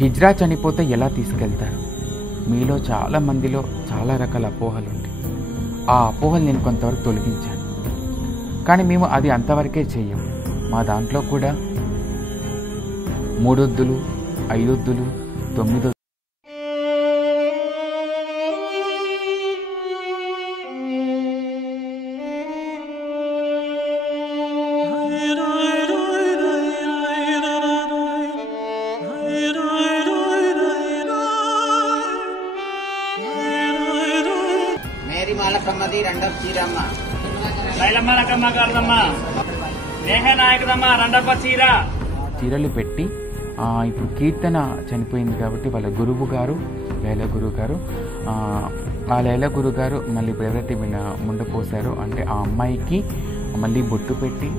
హిజ్రా చనిపోతే ఎలా తీసుకెళ్తారు? మీలో చాలా మందిలో చాలా రకాల అపోహలు ఉంటాయి. ఆ అపోహలు నేను కొంతవరకు తొలగించాను, కానీ మేము అది అంతవరకే చెయ్యం. మా దాంట్లో కూడా 3 వద్దులు, 5 వద్దులు, 9 మేరీ మాలకమ్మది రెండవ చీరమ్మ, లైలమ్మలకమ్మ గారిదమ్మ, నేహ నాయకదమ్మ రెండవ చీరలు పెట్టి ఇప్పుడు కీర్తన చనిపోయింది కాబట్టి వాళ్ళ గురువు గారు లైలా గురువు గారు ఆ లైలా గురువు గారు మళ్ళీ ఇప్పుడు ఎవరైతే ముండ పోసారో అంటే ఆ అమ్మాయికి మళ్ళీ బొట్టు పెట్టి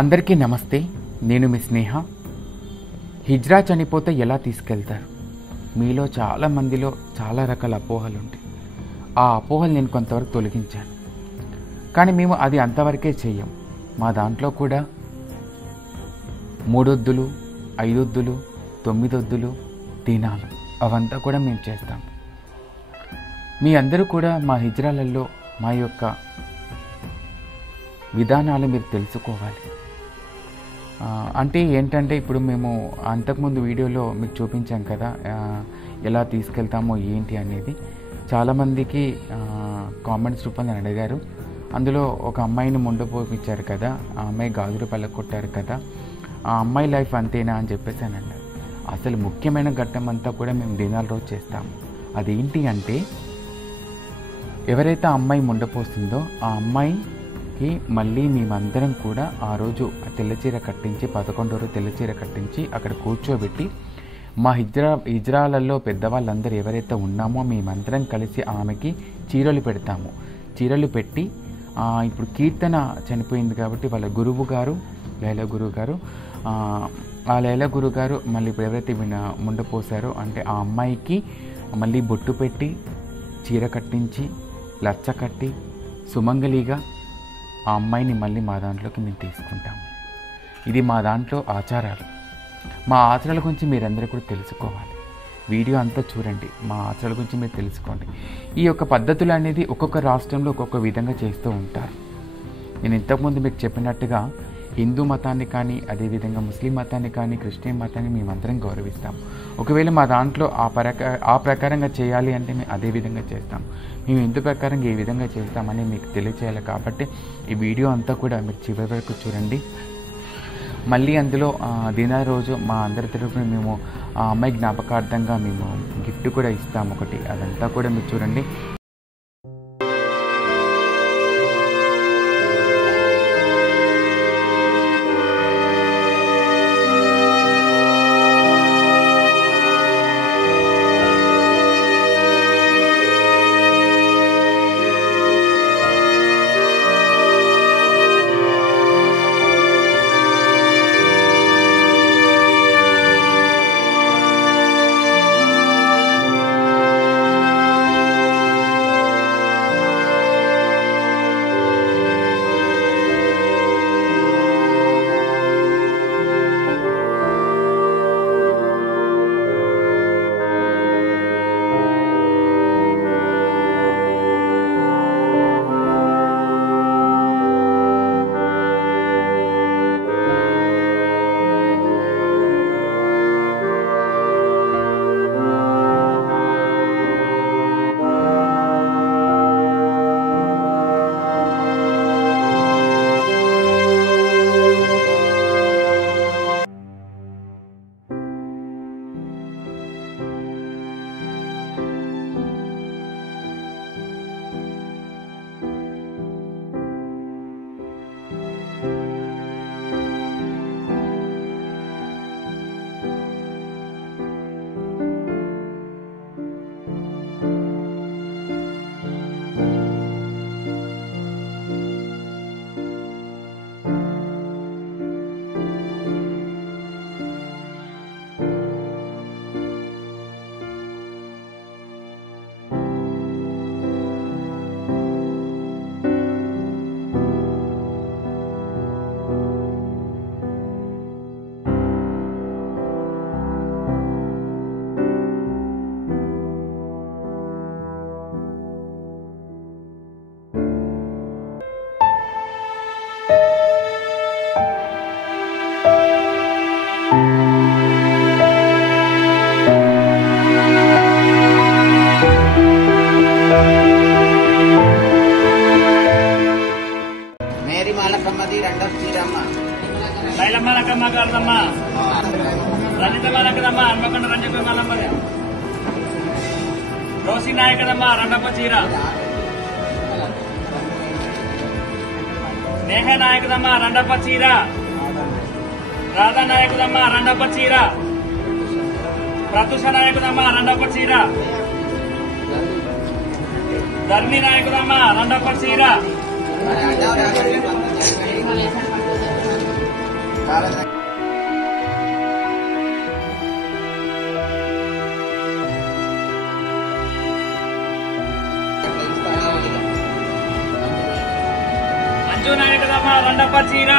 అందరికీ నమస్తే, నేను మీ స్నేహ. హిజ్రా చనిపోతే ఎలా తీసుకెళ్తారు? మీలో చాలా మందిలో చాలా రకాల అపోహలు ఉంటాయి. ఆ అపోహలు నేను కొంతవరకు తొలగించాను, కానీ మేము అది అంతవరకే చెయ్యం. మా దాంట్లో కూడా 3 వద్దులు, 5 వద్దులు, 9 వద్దులు, దినాలు అవంతా కూడా మేము చేస్తాం. మీ అందరూ కూడా మా హిజ్రాలలో మా యొక్క విధానాలు మీరు తెలుసుకోవాలి. అంటే ఏంటంటే ఇప్పుడు మేము అంతకుముందు వీడియోలో మీకు చూపించాం కదా ఎలా తీసుకెళ్తామో ఏంటి అనేది. చాలామందికి కామెంట్స్ రూపంలో అడిగారు. అందులో ఒక అమ్మాయిని ముండపోపించారు కదా, ఆ అమ్మాయి గాజులు పళ్ళకొట్టారు కదా, ఆ అమ్మాయి లైఫ్ అంతేనా అని చెప్పేసి అని అన్నారు. అసలు ముఖ్యమైన ఘట్టం అంతా కూడా మేము దినాల రోజు చేస్తాము. అదేంటి అంటే ఎవరైతే ఆ అమ్మాయి ముండపోస్తుందో ఆ అమ్మాయికి మళ్ళీ మేమందరం కూడా ఆ రోజు తెల్లచీర కట్టించి 11 రోజు తెల్లచీర కట్టించి అక్కడ కూర్చోబెట్టి మా హిజ్రాలలో పెద్దవాళ్ళందరూ ఎవరైతే ఉన్నామో మేమందరం కలిసి ఆమెకి చీరలు పెడతాము. చీరలు పెట్టి ఇప్పుడు కీర్తన చనిపోయింది కాబట్టి వాళ్ళ గురువు గారు లైలా గురువు గారు ఆ లైలా గురువు గారు మళ్ళీ ఇప్పుడు ఎవరైతే ముండ పోసారో అంటే ఆ అమ్మాయికి మళ్ళీ బొట్టు పెట్టి చీర కట్టించి లచ్చ కట్టి సుమంగలిగా ఆ అమ్మాయిని మళ్ళీ మా దాంట్లోకి మేము తీసుకుంటాము. ఇది మా దాంట్లో ఆచారాలు. మా ఆచారాల గురించి మీరందరూ కూడా తెలుసుకోవాలి. వీడియో అంతా చూడండి, మా ఆచారాల గురించి మీరు తెలుసుకోండి. ఈ యొక్క పద్ధతులు అనేది ఒక్కొక్క రాష్ట్రంలో ఒక్కొక్క విధంగా చేస్తూ ఉంటారు. నేను ఇంతకుముందు మీకు చెప్పినట్టుగా హిందూ మతాన్ని కానీ అదేవిధంగా ముస్లిం మతాన్ని కానీ క్రిస్టియన్ మతాన్ని మేమందరం గౌరవిస్తాం. ఒకవేళ మా దాంట్లో ఆ ప్రకారంగా చేయాలి అంటే మేము అదే విధంగా చేస్తాం. మేము హిందూ ప్రకారంగా ఏ విధంగా చేస్తామని మీకు తెలియచేయాలి. కాబట్టి ఈ వీడియో అంతా కూడా మీరు చివరి వరకు చూడండి. మళ్ళీ అందులో దినాల రోజు మా అందరి తరపున మేము ఆ అమ్మాయి జ్ఞాపకార్థంగా మేము గిఫ్ట్ కూడా ఇస్తాము ఒకటి. అదంతా కూడా మీరు చూడండి. కమ్మది రెండవ చీరమ్మ బైలమ్మ లక్కమ్మ గారిదమ్మ రంజితమ్మ లక్కదమ్మ హన్మకొండ రంజితమ్మ మల్లమ్మది రోసి నాయకదమ్మ రెండవ చీర నేహ నాయకదమ్మ రెండవ చీర రాధా నాయకదమ్మ రెండవ చీర ప్రతుష నాయకదమ్మ రెండవ చీర ధర్మి నాయకదమ్మ రెండవ చీర అంజు నాయకదమ్మ రెండవ చీర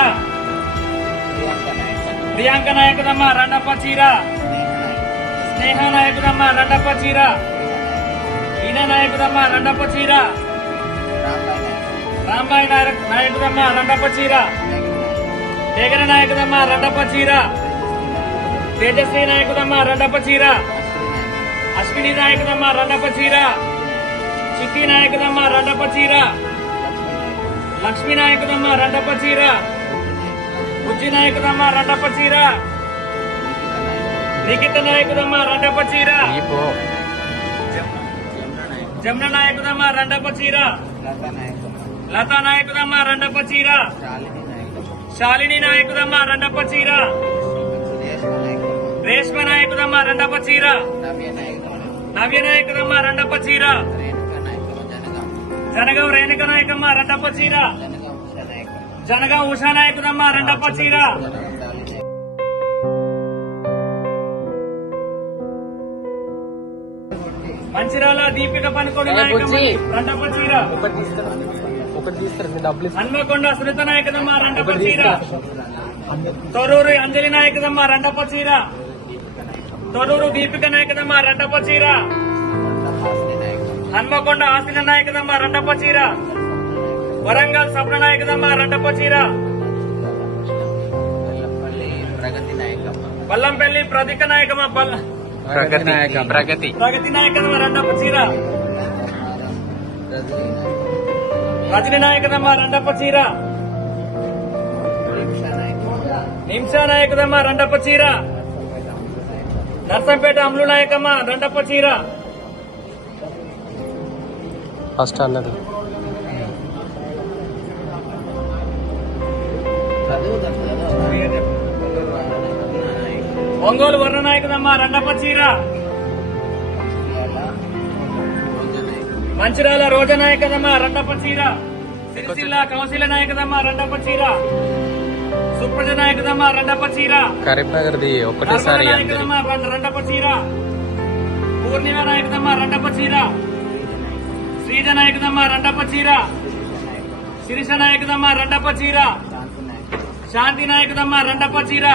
ప్రియాంక నాయకదమ్మ రెండవ చీర స్నేహ నాయకదమ్మ రెండవ చీర ఈన నాయకదమ్మ రెండవ చీర రాంబాయి నాయకదమ్మ రెండవ చీర జగన నాయకదమ్మ రెండవ చీర తేజస్వి నాయకదమ్మ రెండవ చీర అశ్విని నాయకదమ్మ రెండవ చీర చిట్టి నాయకదమ్మ రెండవ చీర లక్ష్మీ నాయకదమ్మ రెండవ చీర బుజ్జి నాయకదమ్మ రెండవ చీర నిఖిత నాయకదమ్మ రెండవ చీర జమున నాయకదమ్మ రెండవ చీర లతా నాయకదమ్మ రెండవ చీర శాలిని నాయకదమ్మ రెండవ చీర రేష్మ నాయకదమ్మ రెండవ చీర నవ్య నాయకదమ్మ రెండవ చీర జనగం రేణుక నాయకమ్మ రెండవ చీర జనగం ఉషా నాయకదమ్మ రెండవ చీర మంచిరాల దీపిక పనుకొండ నాయకమ్మ రెండవ చీర హన్మకొండ సునీత నాయకదమ్మ రెండవ చీర తొరూరు అంజలి నాయకదమ్మ రెండవ చీర తొరూరు దీపిక నాయకదమ్మ రెండవ చీర హన్మకొండ ఆసిన నాయకదమ్మ రెండవ చీర వరంగల్ సప్న నాయకదమ్మ రెండవ చీర బల్లంపల్లి ప్రతిక నాయకమ్మ ప్రగతి నాయకదమ్మ రెండవ చీర రజని నాయకదమ్మ రెండవ చీర నిమిషా నాయకదమ్మ రెండవ చీర నర్సంపేట అమ్లు నాయకమ్మ రెండవ చీర ఫస్ట్ అన్నది ఒంగోలు వర్ణ నాయకదమ్మ రెండవ చీర మంచిరాల రోజా నాయకదమ్మ రెండవ చీర సిరిసిల్ల కౌశల్య నాయకదమ్మ రెండవ చీర సుప్రజ నాయకదమ్మ రెండవ చీర కరీంనగర్ ఒకటేసారి నాయకదమ్మ రెండవ చీర పూర్ణిమ నాయకదమ్మ రెండవ చీర శ్రీజ నాయకదమ్మ రెండవ చీర శిరీష నాయకదమ్మ రెండవ చీర శాంతి నాయకదమ్మ రెండవ చీర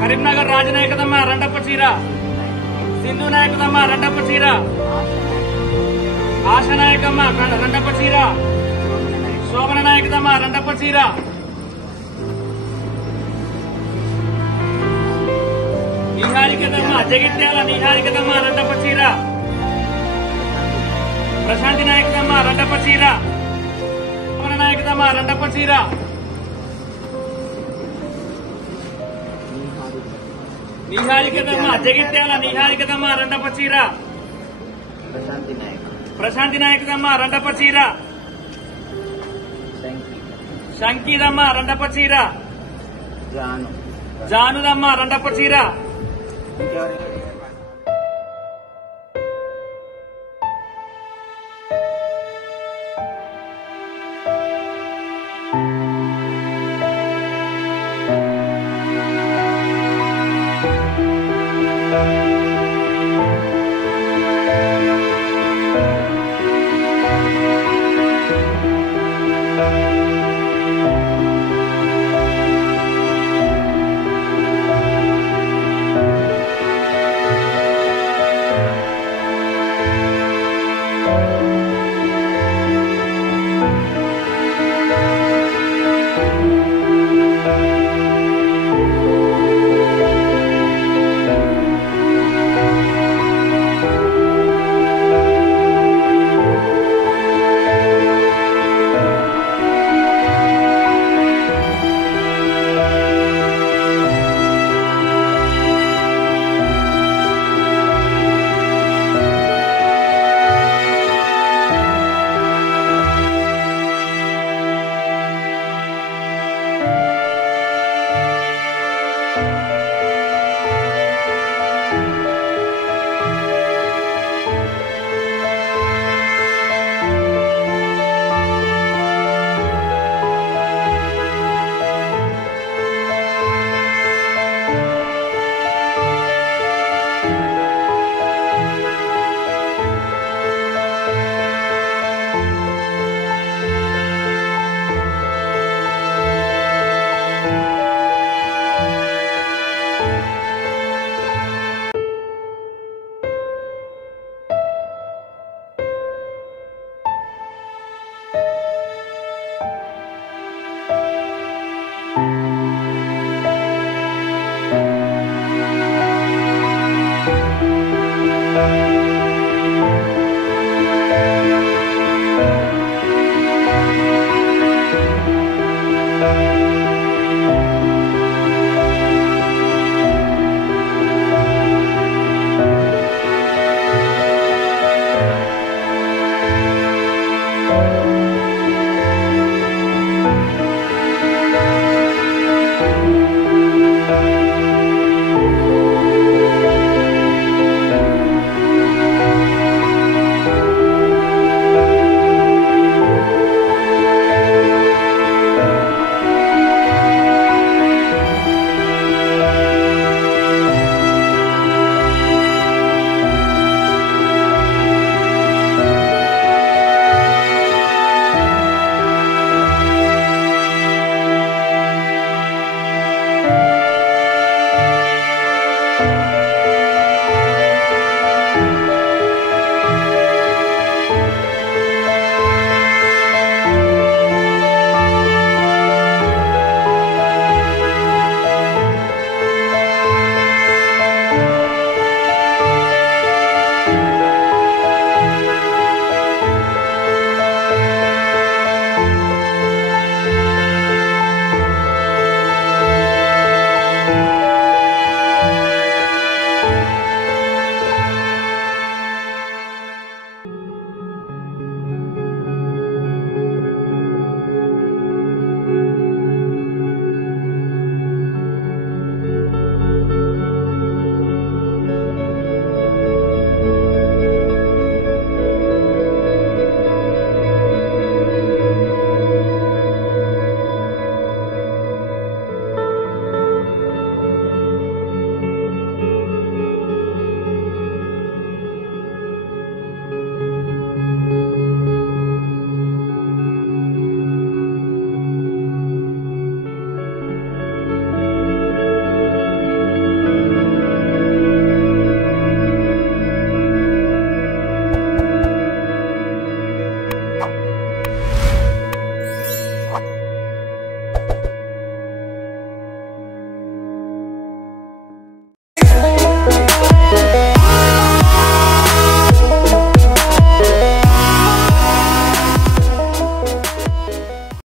కరీంనగర్ రాజనాయకదమ్మ రెండవ చీర సింధు నాయకదమ్మ రెండవ చీర ఆశ నాయకమ్మ రెండవ చీర శోభన నాయకదమ్మ రెండవ చీర నిహారికదమ్మ జగిత్యాల నిహారికదమ్మ రెండవ చీర ప్రశాంతి నాయకదమ్మ రెండవ చీర శోభన నాయకదమ్మ రెండవ చీర నిహారికదమ్మ జగిత్యాల నిహారికదమ్మ రెండవ చీర ప్రశాంతి నాయకదమ్మ రెండవ చీర శంకీదమ్మ రెండవ చీర జానుదమ్మ రెండవ చీర